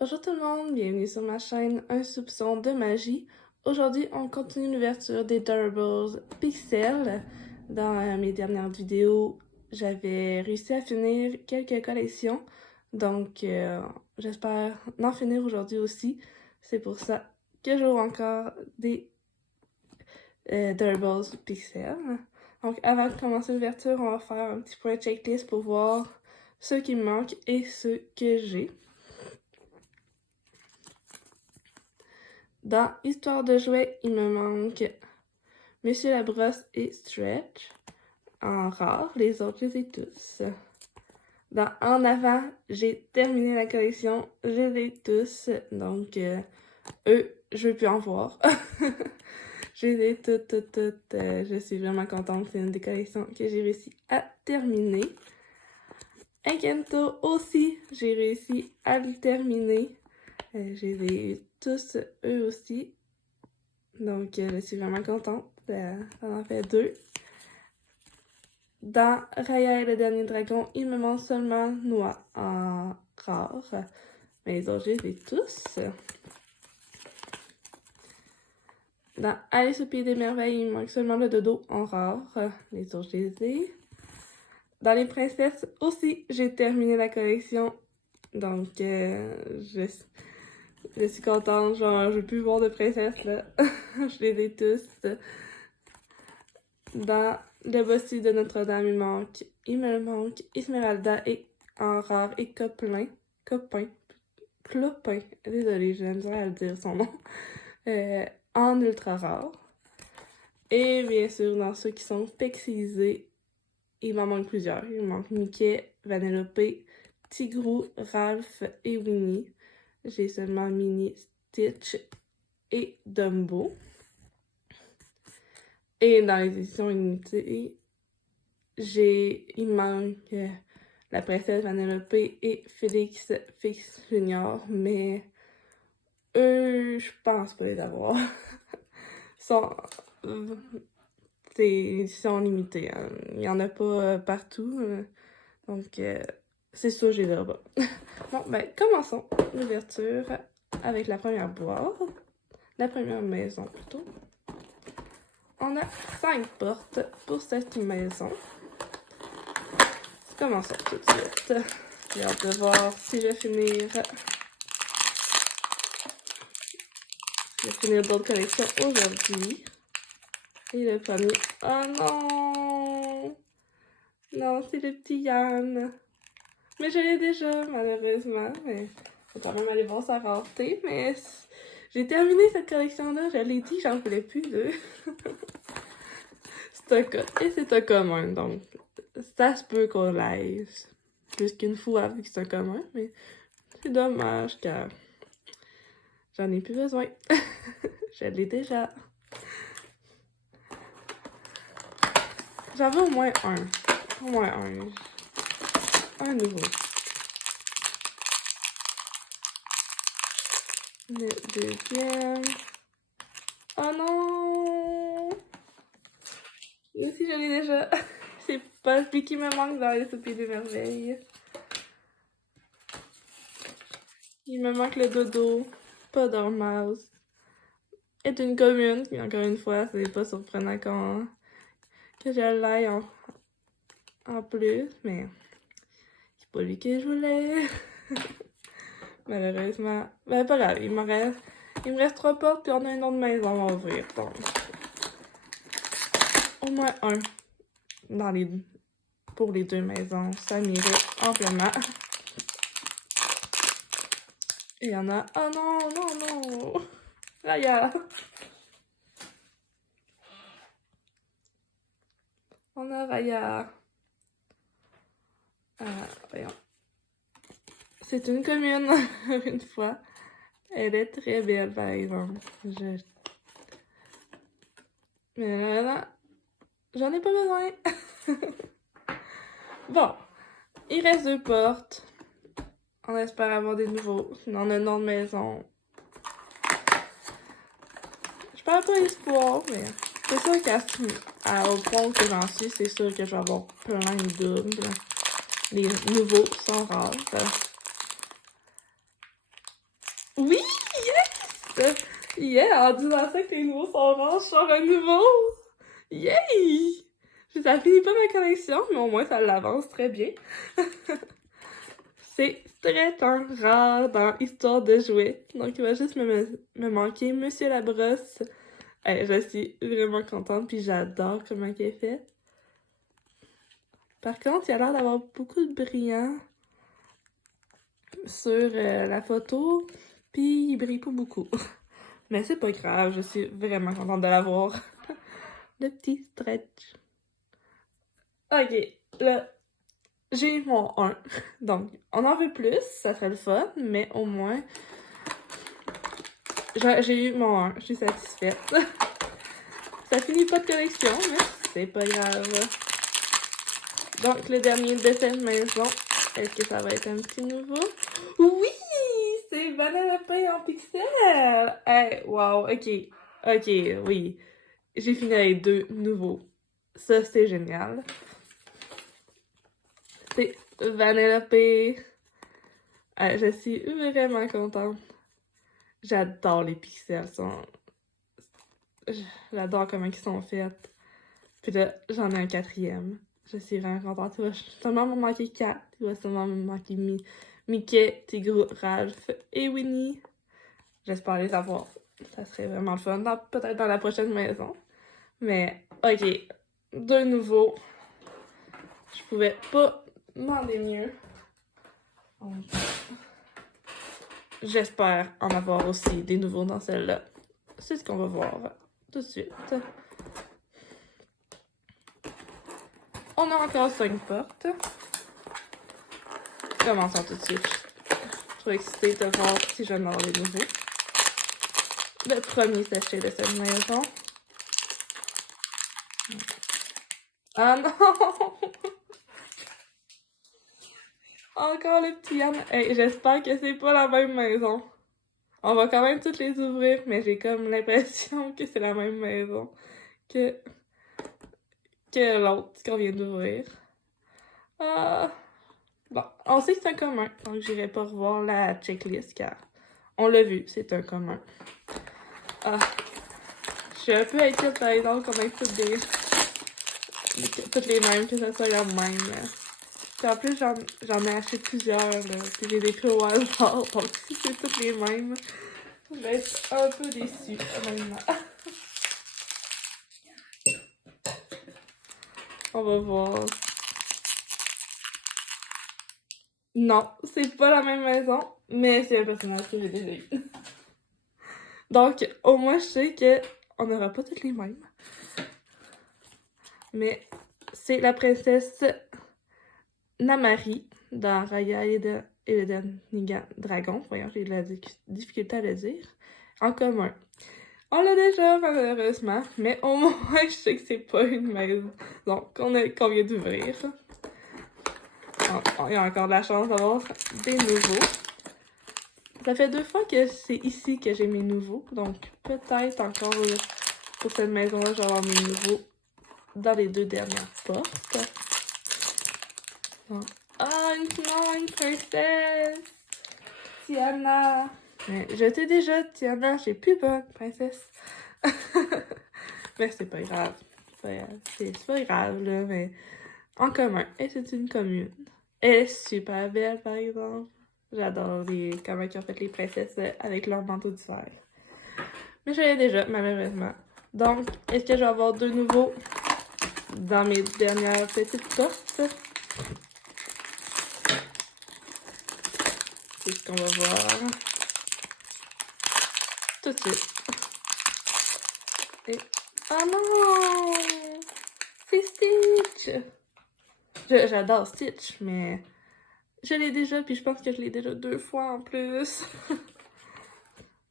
Bonjour tout le monde, bienvenue sur ma chaîne Un soupçon de magie. Aujourd'hui, on continue l'ouverture des Durables Pixel. Dans mes dernières vidéos, j'avais réussi à finir quelques collections, donc j'espère en finir aujourd'hui aussi. C'est pour ça que j'ouvre encore des Durables Pixel. Donc avant de commencer l'ouverture, on va faire un petit point checklist pour voir ceux qui me manquent et ceux que j'ai. Dans Histoire de jouets, il me manque Monsieur Labrosse et Stretch en rare. Les autres, je les ai tous. Dans En avant, j'ai terminé la collection. Je les ai tous. Donc, eux, je veux plus en voir. Je les ai toutes. Je suis vraiment contente. C'est une des collections que j'ai réussi à terminer. Encanto aussi, j'ai réussi à le terminer. Je les ai tous, eux aussi. Donc, je suis vraiment contente. Ça en fait 2. Dans Raya et le dernier dragon, il me manque seulement Noix en rare. Mais les autres, je les ai tous. Dans Alice au pays des merveilles, il me manque seulement le dodo en rare. Les autres, je les ai. Dans les princesses aussi, j'ai terminé la collection. Donc, je suis contente. Genre, je veux plus voir de princesses, là. Je les ai tous. Dans le bossu de Notre-Dame, il me manque Esmeralda et en rare et Clopin. Désolée, j'ai la misère à le dire son nom. En ultra rare. Et bien sûr, dans ceux qui sont pexisés, il m'en manque plusieurs. Il me manque Mickey, Vanellope, Tigrou, Ralph et Winnie. J'ai seulement Minnie, Stitch et Dumbo. Et dans les éditions limitées, il me manque la princesse Vanellope et Félix Junior, mais eux, je pense pas les avoir. C'est une édition limitée, hein. Il y en a pas partout, donc c'est sûr, je les verrai pas. Bon, ben, commençons l'ouverture avec la première boîte, la première maison plutôt. On a 5 portes pour cette maison. Commençons tout de suite. J'ai hâte de voir si je vais finir. Je vais finir d'autres collections aujourd'hui. Et le premier. Oh non! Non, c'est le petit Yann. Mais je l'ai déjà, malheureusement. Mais faut quand même aller voir sa rareté. Mais j'ai terminé cette collection-là. Je l'ai dit, j'en voulais plus d'eux. C'est un commun, donc ça se peut qu'on l'aille plus qu'une fois vu que c'est un commun, mais c'est dommage que j'en ai plus besoin. Je l'ai déjà. J'en veux au moins un. Au moins un. Un nouveau. Le deuxième. Oh non! Lui aussi, je l'ai déjà. C'est pas celui qui me manque dans les soupiers des merveilles. Il me manque le dodo. Pas Dormouse. Est une commune, mais encore une fois, c'est pas surprenant que je l'aille en plus, mais c'est pas lui que je voulais. Malheureusement. Ben, pas grave, il me reste 3 portes, puis on a une autre maison à ouvrir, donc. Au moins un pour les 2 maisons, ça mérite amplement. Et il y en a. Oh non, non, non! Raya! On a Raya. Voyons. C'est une commune, une fois. Elle est très belle, par exemple. Mais là, j'en ai pas besoin. Bon, il reste 2 portes. On espère avoir des nouveaux. Sinon, on a une autre maison. Je parle pas espoir, mais c'est sûr qu'au point que j'en suis, c'est sûr que je vais avoir plein de doubles. Les nouveaux sont rares. Oui! Yes! Yeah! En disant ça que tes nouveaux sont orange, je sors un nouveau! Yay! Ça finit pas ma collection, mais au moins ça l'avance très bien. C'est très rare dans Histoire de jouets. Donc il va juste me manquer Monsieur Labrosse. Je suis vraiment contente, puis j'adore comment elle est faite. Par contre, il a l'air d'avoir beaucoup de brillant sur la photo, puis il brille pas beaucoup. Mais c'est pas grave, je suis vraiment contente de l'avoir. Le petit stretch. Ok, là, j'ai eu mon 1. Donc, on en veut plus, ça serait le fun, mais au moins, j'ai eu mon 1. Je suis satisfaite. Ça finit pas de collection, mais c'est pas grave. Donc, le dernier de cette maison, est-ce que ça va être un petit nouveau? Oui! C'est Vanellope en pixels! Hey, wow, ok. Ok, oui. J'ai fini avec 2 nouveaux. Ça, c'est génial. C'est Vanellope. Je suis vraiment contente. J'adore les pixels. J'adore comment ils sont faits. Puis là, j'en ai un 4e. Je suis vraiment contente. Il va seulement me manquer 4. Il va seulement me manquer Mickey, Tigrou, Ralph et Winnie. J'espère les avoir. Ça serait vraiment le fun. Peut-être dans la prochaine maison. Mais, ok. 2 nouveaux. Je pouvais pas demander mieux. J'espère en avoir aussi des nouveaux dans celle-là. C'est ce qu'on va voir tout de suite. On a encore 5 portes. Commençons tout de suite. Je suis trop excitée de voir si je vais en avoir des nouveaux. Le premier sachet de cette maison. Ah non! Encore le petit Yann. Hey, j'espère que c'est pas la même maison. On va quand même toutes les ouvrir, mais j'ai comme l'impression que c'est la même maison que l'autre qu'on vient d'ouvrir. Bon, on sait que c'est un commun, donc j'irai pas revoir la checklist car on l'a vu, c'est un commun. Je suis un peu inquiète par exemple qu'on ait toutes les mêmes, que ça soit la même. Puis en plus, j'en ai acheté plusieurs, là, puis j'ai des prix au hasard, donc si c'est toutes les mêmes, je vais être un peu déçue, honnêtement. On va voir. Non, c'est pas la même maison, mais c'est un personnage que j'ai déjà eu. Donc, au moins, je sais qu'on n'aura pas toutes les mêmes. Mais c'est la princesse Namari dans Raya et le dernier dragon. Voyons, j'ai de la difficulté à le dire. En commun. On l'a déjà, malheureusement, mais au moins, je sais que c'est pas une maison qu'on vient d'ouvrir. Il y a encore de la chance d'avoir des nouveaux. Ça fait 2 fois que c'est ici que j'ai mes nouveaux, donc peut-être encore pour cette maison-là, je vais avoir mes nouveaux dans les 2 dernières portes. Une princesse! Tiana! Mais je t'ai déjà, Tiana, j'ai plus bonne princesse. Mais c'est pas grave. C'est pas grave, là, mais en commun. Et c'est une commune. Elle est super belle, par exemple. J'adore comment ils ont fait les princesses avec leur manteau d'hiver. Mais je l'ai déjà, malheureusement. Donc, est-ce que je vais avoir 2 nouveaux dans mes dernières petites portes? C'est ce qu'on va voir tout de suite. Et... oh non! C'est Stitch! J'adore Stitch, mais je l'ai déjà, puis je pense que je l'ai déjà 2 fois en plus.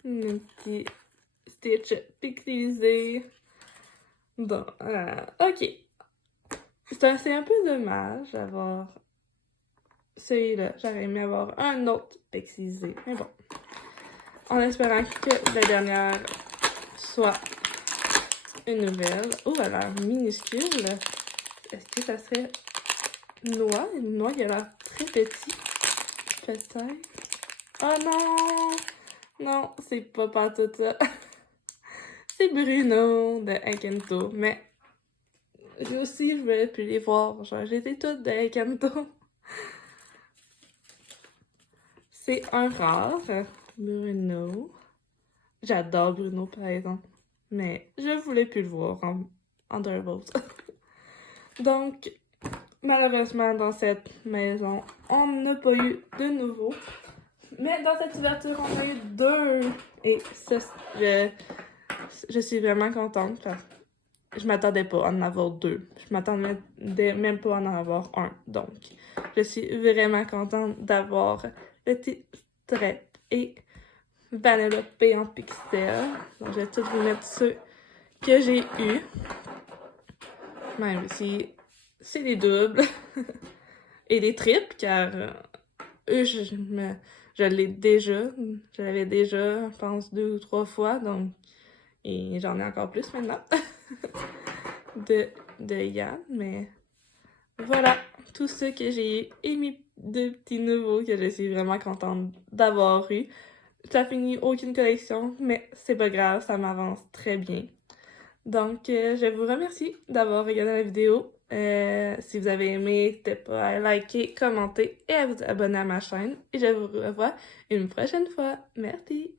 Un petit Stitch pixelisé. Bon, ok. C'est un peu dommage d'avoir celui-là. J'aurais aimé avoir un autre pixelisé, mais bon. En espérant que la dernière soit une nouvelle. Oh, elle a l'air minuscule. Est-ce que ça serait noix? Une noix, il a l'air très petit. Peut-être. Oh non! Non, c'est pas tout ça. C'est Bruno de Encanto, mais lui aussi, je voulais plus les voir. Genre, j'étais toutes de Encanto. C'est un rare, Bruno. J'adore Bruno, par exemple. Mais je voulais plus le voir en Thunderbolt. Donc, malheureusement, dans cette maison, on n'a pas eu de nouveau. Mais dans cette ouverture, on a eu 2. Et ça, je suis vraiment contente parce que je m'attendais pas à en avoir 2. Je m'attendais même pas à en avoir 1. Donc, je suis vraiment contente d'avoir le petit Strep et Vanellope en pixel. Donc, je vais tout vous mettre ceux que j'ai eus. Même si c'est des doubles et des triples, car eux, je l'ai déjà. Je l'avais déjà, je pense, 2 ou 3 fois. Donc, et j'en ai encore plus maintenant de Yann. Mais voilà, tous ceux que j'ai eu et mes 2 petits nouveaux que je suis vraiment contente d'avoir eu. Ça finit aucune collection, mais c'est pas grave, ça m'avance très bien. Donc, je vous remercie d'avoir regardé la vidéo. Si vous avez aimé, n'hésitez pas à liker, commenter et à vous abonner à ma chaîne. Et je vous revois une prochaine fois. Merci!